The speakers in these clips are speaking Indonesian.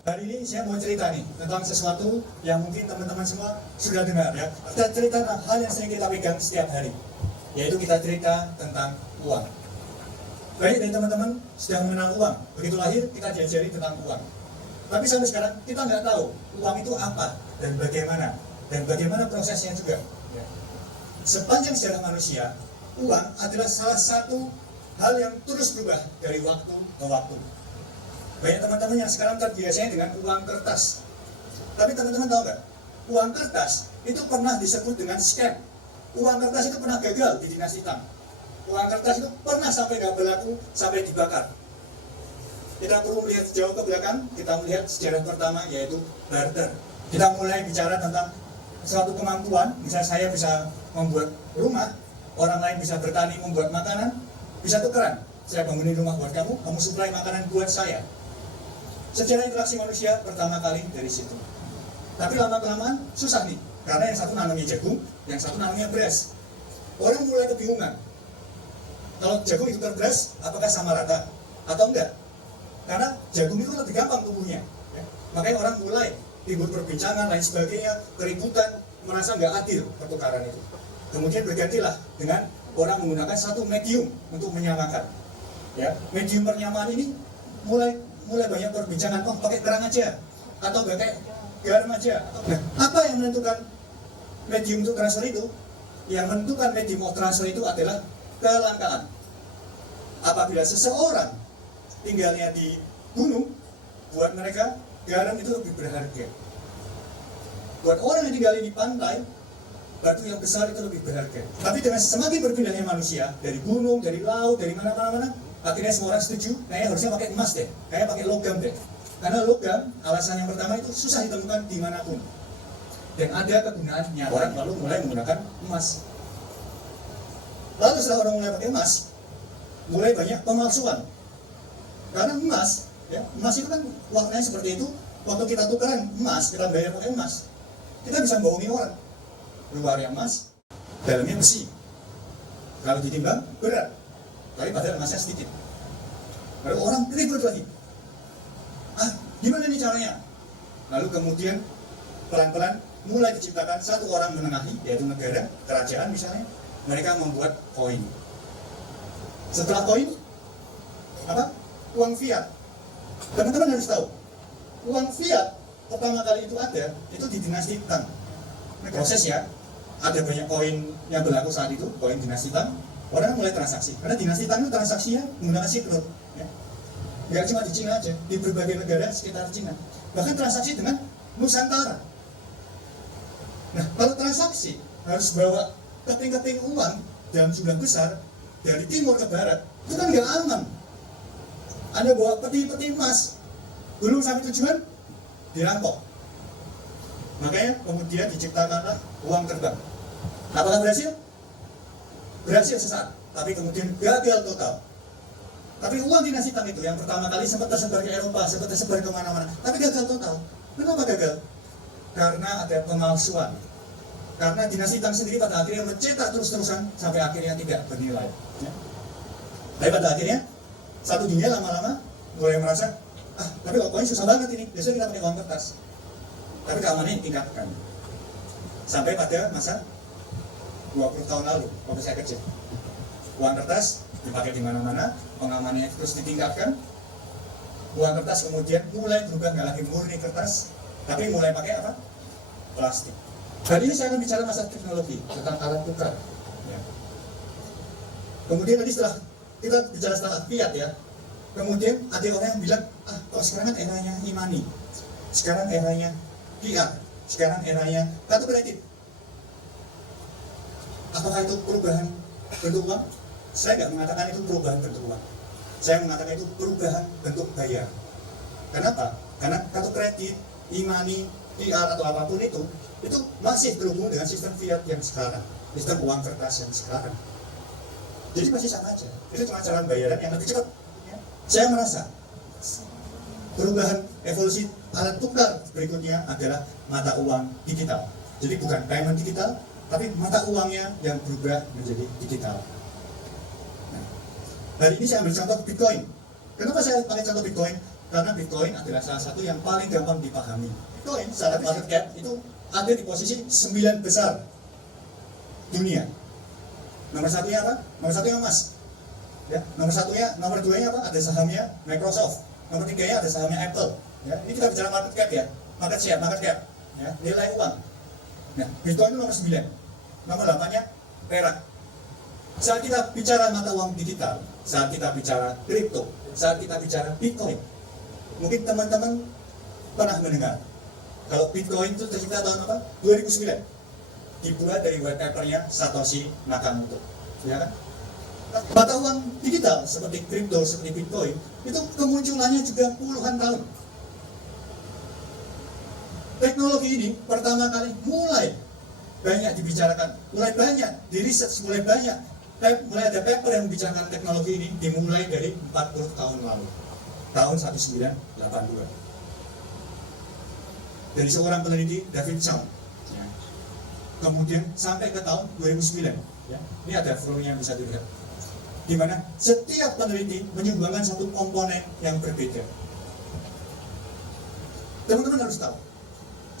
Hari ini saya mau cerita nih tentang sesuatu yang mungkin teman-teman semua sudah dengar ya. Kita cerita tentang hal yang sering kita pegang setiap hari, yaitu kita cerita tentang uang. Banyak dari teman-teman sudah mengenal uang. Begitu lahir kita diajari tentang uang. Tapi sampai sekarang kita nggak tahu uang itu apa dan bagaimana prosesnya juga. Ya. Sepanjang sejarah manusia, uang adalah salah satu hal yang terus berubah dari waktu ke waktu. Banyak teman-teman yang sekarang terbiasa dengan uang kertas. Tapi teman-teman tahu nggak? Uang kertas itu pernah disebut dengan scam. Uang kertas itu pernah gagal di dinasti Tang. Uang kertas itu pernah sampai nggak berlaku, sampai dibakar. Kita perlu melihat jauh ke belakang, kita melihat sejarah pertama yaitu barter. Kita mulai bicara tentang suatu kemampuan, misalnya saya bisa membuat rumah, orang lain bisa bertani membuat makanan, bisa tukeran. Saya bangunin rumah buat kamu, kamu suplai makanan buat saya. Sejarah interaksi manusia pertama kali dari situ. Tapi lama-kelamaan susah nih, karena yang satu nanamnya jagung, yang satu nanamnya beras. Orang mulai kebingungan. Kalau jagung itu beras, apakah sama rata atau enggak? Karena jagung itu lebih gampang tumbuhnya. Ya. Makanya orang mulai timbul perbincangan lain sebagainya, keributan, merasa nggak adil pertukaran itu. Kemudian bergantilah dengan orang menggunakan satu medium untuk menyamakan. Ya, medium penyamaan ini mulai banyak perbincangan, oh pakai terang aja atau pakai garam aja. Nah, apa yang menentukan medium untuk transfer itu? Yang menentukan medium of transfer itu adalah kelangkaan. Apabila seseorang tinggalnya di gunung, buat mereka garam itu lebih berharga. Buat orang yang tinggal di pantai, batu yang besar itu lebih berharga. Tapi dengan semakin berpindahnya manusia dari gunung, dari laut, dari mana-mana, akhirnya semua orang setuju, kayaknya harusnya pakai emas deh, kayaknya pakai logam deh. Karena logam, alasan yang pertama itu susah ditemukan dimanapun. Dan ada kegunaannya, orang lalu mulai menggunakan emas. Lalu setelah orang mulai pakai emas, mulai banyak pemalsuan. Karena emas, ya, emas itu kan warnanya seperti itu, waktu kita tukeran emas, kita bayar pakai emas, kita bisa membohongi orang. Luarnya emas, dalamnya besi. Kalau ditimbang, berat. Tapi padahal emasnya sedikit. Lalu orang ribut lagi. Gimana nih caranya? Lalu kemudian pelan-pelan mulai diciptakan satu orang menengahi, yaitu negara, kerajaan misalnya. Mereka membuat koin. Setelah koin, apa? Uang fiat. Teman-teman harus tahu, uang fiat pertama kali itu ada, itu di dinasti Tang. Prosesnya, ada banyak koin yang berlaku saat itu, koin dinasti Tang. Orang mulai transaksi, karena dinasti Tang itu transaksinya menggunakan silk road. Ya. Nggak cuma di Cina aja, di berbagai negara sekitar Cina. Bahkan transaksi dengan Nusantara. Nah, kalau transaksi harus bawa keping-keping uang dalam jumlah besar dari timur ke barat, itu kan nggak aman. Anda bawa peti-peti emas, belum sampai tujuan, dirampok. Makanya kemudian diciptakanlah uang terbang. Apakah berhasil? Berhasil sesaat, tapi kemudian gagal total. Tapi uang dinasti Tang itu yang pertama kali sempat tersebar ke Eropa, sempat tersebar kemana-mana, tapi gagal total. Kenapa gagal? Karena ada pemalsuan. Karena dinasti Tang sendiri pada akhirnya mencetak terus-terusan sampai akhirnya tidak bernilai. Ya. Tapi pada akhirnya satu dunia lama-lama mulai merasa, tapi kok koin susah banget ini, biasanya kita pakai uang kertas. Tapi keamanannya ditingkatkan. Sampai pada masa 20 tahun lalu, waktu saya kerja. Uang kertas dipakai di mana-mana, pengamanannya terus ditingkatkan. Uang kertas kemudian mulai berubah, nggak lagi murni kertas, tapi mulai pakai apa? Plastik. Hari ini saya akan bicara masalah teknologi, tentang alat tukar. Ya. Kemudian tadi setelah kita bicara tentang fiat ya, kemudian ada orang yang bilang, kalau sekarang kan eranya e-money, sekarang eranya QR, sekarang eranya kartu kredit. Apakah itu perubahan bentuk uang? Saya nggak mengatakan itu perubahan bentuk uang. Saya mengatakan itu perubahan bentuk bayar. Kenapa? Karena kartu kredit, e-money, QR atau apapun itu masih terhubung dengan sistem fiat yang sekarang, sistem uang kertas yang sekarang. Jadi masih sama aja. Itu cuma cara bayaran yang lebih cepat. Ya. Saya merasa perubahan evolusi alat tukar berikutnya adalah mata uang digital. Jadi bukan payment digital, tapi mata uangnya yang berubah menjadi digital. Nah, hari ini saya ambil contoh Bitcoin. Kenapa saya pakai contoh Bitcoin? Karena Bitcoin adalah salah satu yang paling gampang dipahami. Bitcoin secara market cap itu ada di posisi 9 besar dunia. Nomor satunya apa? Nomor satunya emas. Ya, nomor duanya apa? Ada sahamnya Microsoft. Nomor tiganya ada sahamnya Apple. Ya, ini kita bicara market cap ya, market cap. Ya, nilai uang. Nah, Bitcoin itu nomor 9. Nomor 8-nya perak. Saat kita bicara mata uang digital, saat kita bicara kripto, saat kita bicara Bitcoin, mungkin teman-teman pernah mendengar kalau Bitcoin itu tercipta tahun apa? 2009. Dibuat dari white papernya Satoshi Nakamoto. Ya kan? Mata uang digital seperti kripto, seperti Bitcoin itu kemunculannya juga puluhan tahun. Teknologi ini pertama kali mulai banyak dibicarakan, mulai banyak di research, mulai ada paper yang membicarakan teknologi ini dimulai dari 40 tahun lalu, tahun 1982 dari seorang peneliti David Chaum. Ya. Kemudian sampai ke tahun 2009. Ya. Ini ada filmnya yang bisa dilihat, di mana setiap peneliti menyumbangkan satu komponen yang berbeda. Teman-teman harus tahu,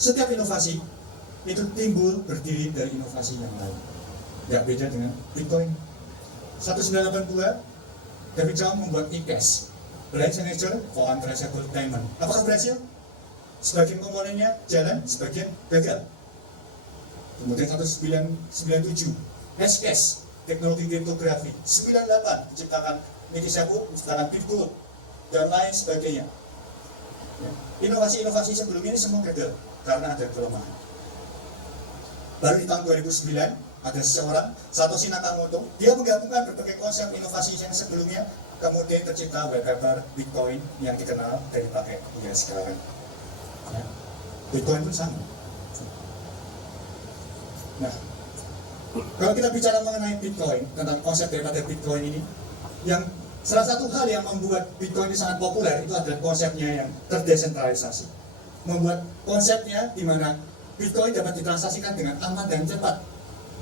setiap inovasi itu timbul berdiri dari inovasi yang lain. Tidak beda dengan Bitcoin. 1982, David Chaum membuat eCash, Block Signature for Untraceable Payment. Apakah berhasil? Sebagian komponennya jalan, sebagian gagal. Kemudian 1997, Hashcash, teknologi kriptografi. 98 diciptakan Nicky Szabo, diciptakan Bitcoin dan lain sebagainya. Ya. Inovasi-inovasi sebelum ini semua gagal karena ada kelemahan. Baru di tahun 2009 ada seorang Satoshi Nakamoto, dia menggabungkan berbagai konsep inovasi yang sebelumnya, kemudian tercipta white paper Bitcoin yang dikenal dari pakai hingga sekarang. Ya. Bitcoin pun sama. Nah, kalau kita bicara mengenai Bitcoin, tentang konsep daripada Bitcoin ini, yang salah satu hal yang membuat Bitcoin ini sangat populer itu adalah konsepnya yang terdesentralisasi. Membuat konsepnya di mana Bitcoin dapat ditransaksikan dengan aman dan cepat,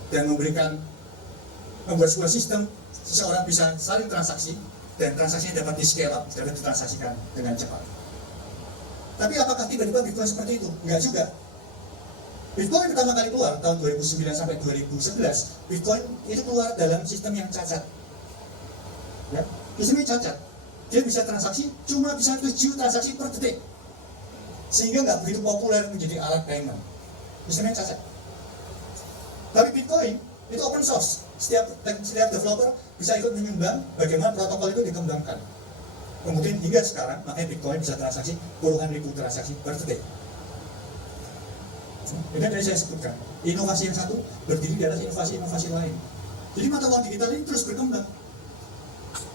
dan membuat sebuah sistem seseorang bisa saling transaksi dan transaksinya dapat di-scale up, dapat ditransaksikan dengan cepat. Tapi apakah tiba-tiba Bitcoin seperti itu? Enggak juga. Bitcoin pertama kali keluar tahun 2009 sampai 2011, Bitcoin itu keluar dalam sistem yang cacat. Ya, sistemnya cacat. Dia bisa transaksi, cuma bisa 7 transaksi per detik, sehingga nggak begitu populer menjadi alat payment. Sistemnya cacat. Tapi Bitcoin itu open source. Setiap developer bisa ikut menyumbang bagaimana protokol itu dikembangkan. Kemudian hingga sekarang, makanya Bitcoin bisa transaksi puluhan ribu transaksi per detik. Ini tadi saya sebutkan, inovasi yang satu berdiri di atas inovasi-inovasi lain. Jadi mata uang digital ini terus berkembang.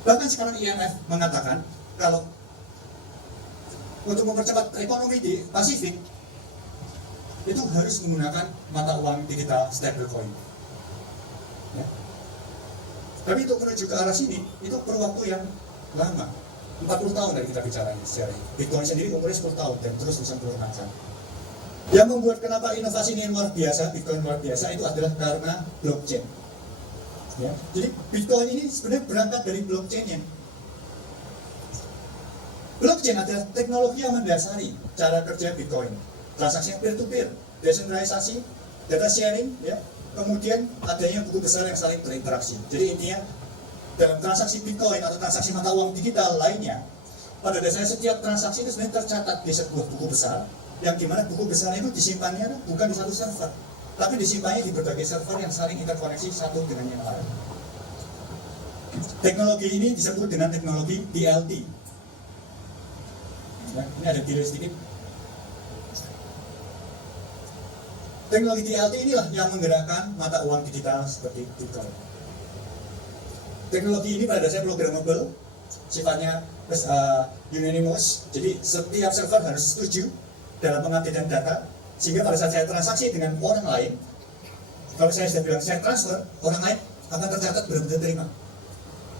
Bahkan sekarang IMF mengatakan kalau untuk mempercepat ekonomi di Pasifik itu harus menggunakan mata uang digital stablecoin. Ya. Tapi untuk menuju ke arah sini itu perlu waktu yang lama. 40 tahun dari kita bicara sejarah. Bitcoin sendiri umurnya 10 tahun dan terus disempurnakan. Yang membuat kenapa inovasi ini luar biasa, Bitcoin luar biasa itu adalah karena blockchain. Ya. Jadi Bitcoin ini sebenarnya berangkat dari blockchain-nya. Blockchain adalah teknologi yang mendasari cara kerja Bitcoin. Transaksi yang peer-to-peer, desentralisasi, data sharing, ya. Kemudian adanya buku besar yang saling berinteraksi. Jadi intinya dalam transaksi Bitcoin atau transaksi mata uang digital lainnya, pada dasarnya setiap transaksi itu sebenarnya tercatat di sebuah buku besar, yang dimana buku besar itu disimpannya bukan di satu server, tapi disimpannya di berbagai server yang saling interkoneksi satu dengan yang lain. Teknologi ini disebut dengan teknologi DLT. Ya, ini ada delay sedikit. Teknologi DLT inilah yang menggerakkan mata uang digital seperti Bitcoin. Teknologi ini pada dasarnya programmable, sifatnya unanimous, jadi setiap server harus setuju dalam pengupdatean data, sehingga pada saat saya transaksi dengan orang lain, kalau saya sudah bilang saya transfer, orang lain akan tercatat benar-benar terima.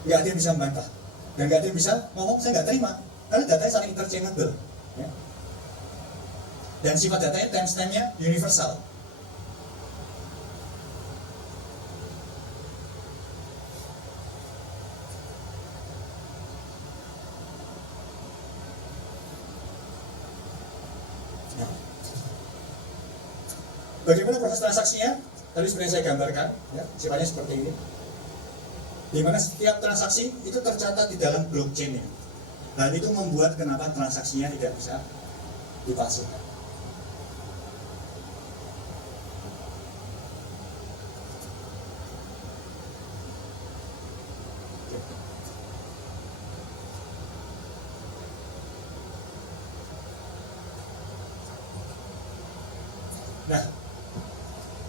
Nggak ada yang bisa membantah, dan nggak ada yang bisa ngomong saya nggak terima, karena datanya saling interchangeable. Ya. Dan sifat datanya timestamp-nya universal. Bagaimana proses transaksinya? Tadi seperti saya gambarkan, ya, sifatnya seperti ini. Di mana setiap transaksi itu tercatat di dalam blockchain-nya. Dan itu membuat kenapa transaksinya tidak bisa dipalsukan. Nah,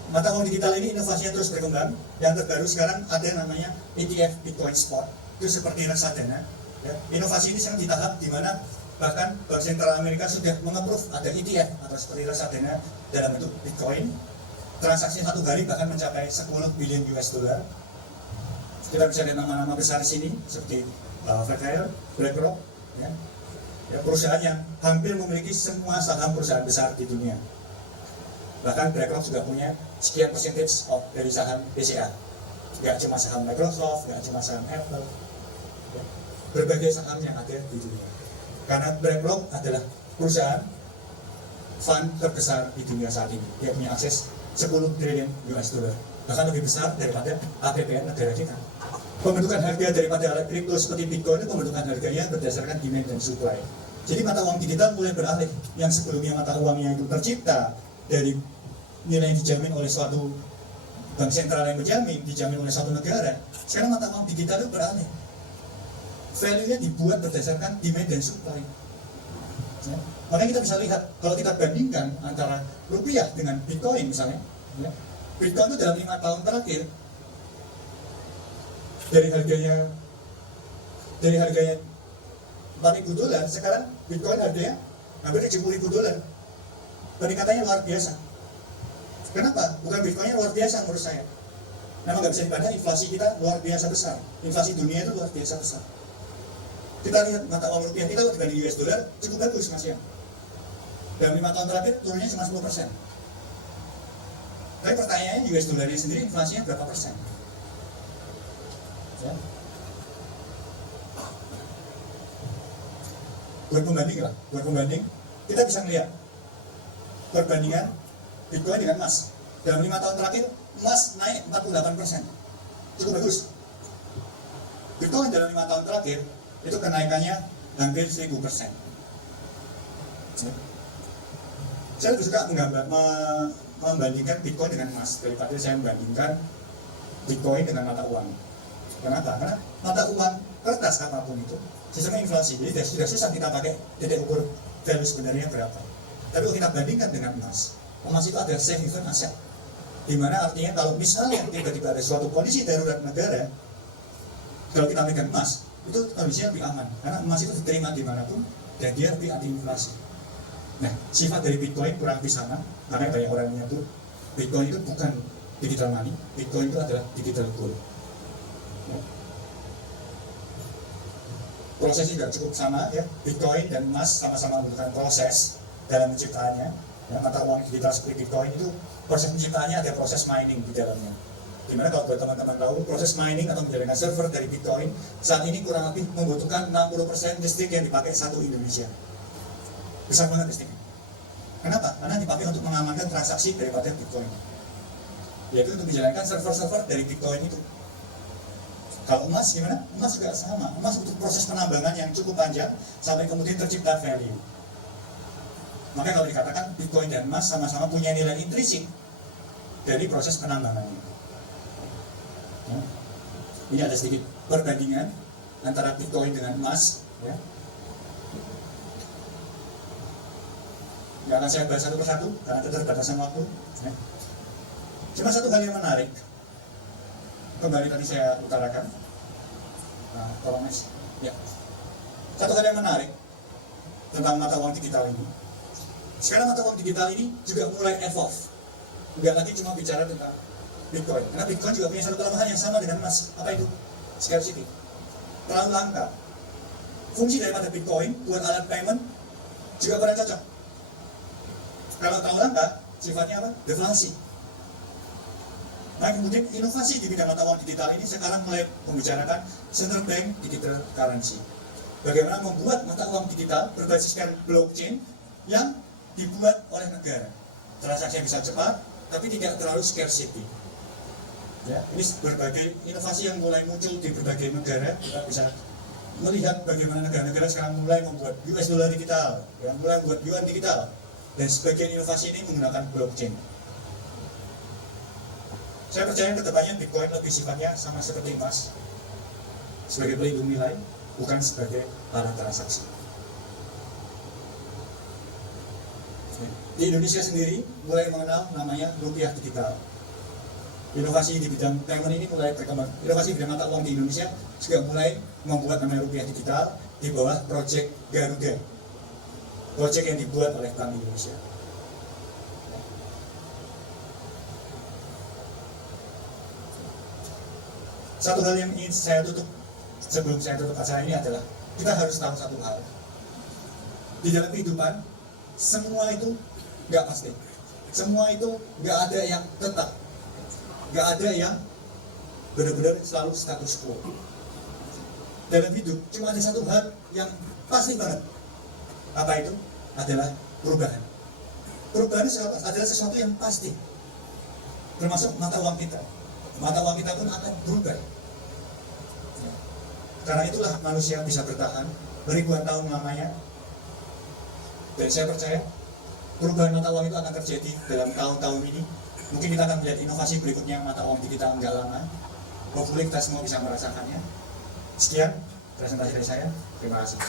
mata uang digital ini inovasinya terus berkembang. Yang terbaru sekarang ada namanya ETF Bitcoin Spot. Itu seperti reksadana. Ya. Inovasi ini sekarang di tahap di mana bahkan Bank Sentral Amerika sudah mengapprove ada ETF atau seperti reksadana dalam bentuk Bitcoin. Transaksi satu hari bahkan mencapai 10 billion US dollar. Kita bisa lihat nama-nama besar di sini seperti Fairfax, BlackRock, ya. Ya, perusahaan yang hampir memiliki semua saham perusahaan besar di dunia. Bahkan BlackRock juga punya sekian percentage dari saham BCA. Nggak cuma saham Microsoft, nggak cuma saham Apple, ya. Berbagai saham yang ada di dunia. Karena BlackRock adalah perusahaan fund terbesar di dunia saat ini. Dia punya akses 10 triliun US dollar, bahkan lebih besar daripada APBN negara kita. Pembentukan harga daripada alat kripto seperti Bitcoin itu pembentukan harganya berdasarkan demand dan supply. Jadi mata uang digital mulai beralih. Yang sebelumnya mata uangnya itu tercipta dari nilai yang dijamin oleh suatu bank sentral yang dijamin oleh suatu negara. Sekarang mata uang digital itu beralih. Value-nya dibuat berdasarkan demand dan supply. Ya. Makanya kita bisa lihat, kalau kita bandingkan antara rupiah dengan Bitcoin misalnya, ya, Bitcoin itu dalam 5 tahun terakhir dari harganya 4.000 dolar, sekarang Bitcoin harganya hampir 70.000 dolar. Peningkatannya luar biasa. Kenapa? Bukan Bitcoinnya luar biasa menurut saya. Memang nggak bisa dibanding, inflasi kita luar biasa besar. Inflasi dunia itu luar biasa besar. Kita lihat mata uang rupiah kita dibanding US dollar cukup bagus Mas ya. Dalam 5 tahun terakhir turunnya cuma 10%. Tapi pertanyaannya US dollarnya sendiri inflasinya berapa persen? Ya. Buat pembanding kita bisa melihat perbandingan Bitcoin dengan emas. Dalam 5 tahun terakhir emas naik 48%, cukup bagus. Bitcoin dalam 5 tahun terakhir itu kenaikannya hampir 1000%. Ya. Saya lebih suka membandingkan Bitcoin dengan emas daripada saya membandingkan Bitcoin dengan mata uang. Kenapa? Karena mata uang kertas apapun itu sistemnya inflasi, jadi sudah susah kita pakai titik ukur value sebenarnya berapa. Tapi kalau kita bandingkan dengan emas itu ada safe haven aset, dimana artinya kalau misalnya tiba-tiba ada suatu kondisi darurat negara, kalau kita megang emas itu kondisinya lebih aman, karena emas itu diterima dimanapun dan dia lebih anti inflasi. Nah, sifat dari Bitcoin kurang lebih sama, makanya banyak orang menyebut Bitcoin itu bukan digital money, Bitcoin itu adalah digital gold. Ya. Prosesnya juga cukup sama ya, Bitcoin dan emas sama-sama membutuhkan proses dalam penciptaannya. Ya, mata uang digital seperti Bitcoin itu proses penciptaannya ada proses mining di dalamnya. Dimana kalau buat teman-teman tahu, proses mining atau menjalankan server dari Bitcoin saat ini kurang lebih membutuhkan 60% listrik yang dipakai satu Indonesia. Besar banget listriknya. Kenapa? Karena dipakai untuk mengamankan transaksi daripada Bitcoin, yaitu untuk menjalankan server-server dari Bitcoin itu. Kalau emas gimana? Emas juga sama. Emas butuh proses penambangan yang cukup panjang sampai kemudian tercipta value. Makanya kalau dikatakan Bitcoin dan emas sama-sama punya nilai intrinsik dari proses penambangannya. Ya. Ini ada sedikit perbandingan antara Bitcoin dengan emas. Ya. Nggak akan saya bahas satu persatu karena keterbatasan waktu. Ya. Cuma satu hal yang menarik. Kembali tadi saya utarakan. Nah, tolong Mas. Ya. Satu hal yang menarik tentang mata uang digital ini. Sekarang mata uang digital ini juga mulai evolve. Nggak lagi cuma bicara tentang Bitcoin. Karena Bitcoin juga punya satu kelemahan yang sama dengan emas. Apa itu? Scarcity. Terlalu langka. Fungsi daripada Bitcoin buat alat payment juga kurang cocok. Kalau terlalu langka, sifatnya apa? Deflasi. Nah, kemudian inovasi di bidang mata uang digital ini sekarang mulai membicarakan central bank digital currency. Bagaimana membuat mata uang digital berbasiskan blockchain yang dibuat oleh negara. Transaksi yang bisa cepat, tapi tidak terlalu scarcity. Ya, ini berbagai inovasi yang mulai muncul di berbagai negara. Kita bisa melihat bagaimana negara-negara sekarang mulai membuat US dollar digital, mulai membuat yuan digital, dan sebagian inovasi ini menggunakan blockchain. Saya percaya kedepannya Bitcoin lebih sifatnya sama seperti emas, sebagai pelindung nilai, bukan sebagai barang transaksi. Di Indonesia sendiri mulai mengenal namanya rupiah digital. Inovasi di bidang payment ini mulai berkembang. Inovasi di bidang mata uang di Indonesia juga mulai membuat namanya rupiah digital di bawah Project Garuda, project yang dibuat oleh Bank Indonesia. Satu hal yang ingin saya tutup sebelum saya tutup acara ini adalah kita harus tahu satu hal. Di dalam kehidupan, semua itu nggak pasti. Semua itu nggak ada yang tetap. Nggak ada yang benar-benar selalu status quo. Dalam hidup, cuma ada satu hal yang pasti banget. Apa itu? Adalah perubahan. Perubahan adalah sesuatu yang pasti. Termasuk mata uang kita. Mata uang kita pun akan berubah. Karena itulah manusia bisa bertahan beribuan tahun lamanya. Dan saya percaya perubahan mata uang itu akan terjadi dalam tahun-tahun ini. Mungkin kita akan melihat inovasi berikutnya mata uang digital nggak lama. Hopefully kita semua bisa merasakannya. Sekian presentasi dari saya. Terima kasih.